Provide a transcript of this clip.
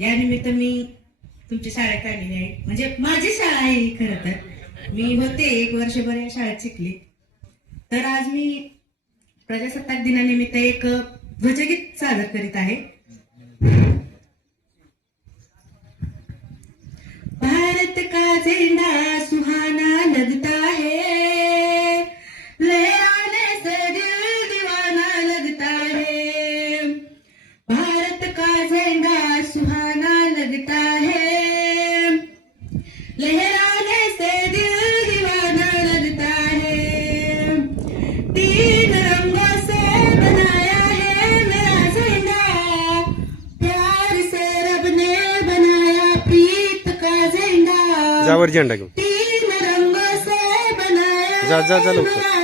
या निमित्त मी तुमची शाळा काढलेली आहे. म्हणजे माझी शाळा आहे खर तर. मी होते एक वर्षभर या शाळेत शिकले. तर आज मी प्रजासत्ताक दिनानिमित्त एक ध्वजगीत सादर करीत आहे. भारत का झेंडा जावर झेंडा घेऊन. जा जा जा लवकर.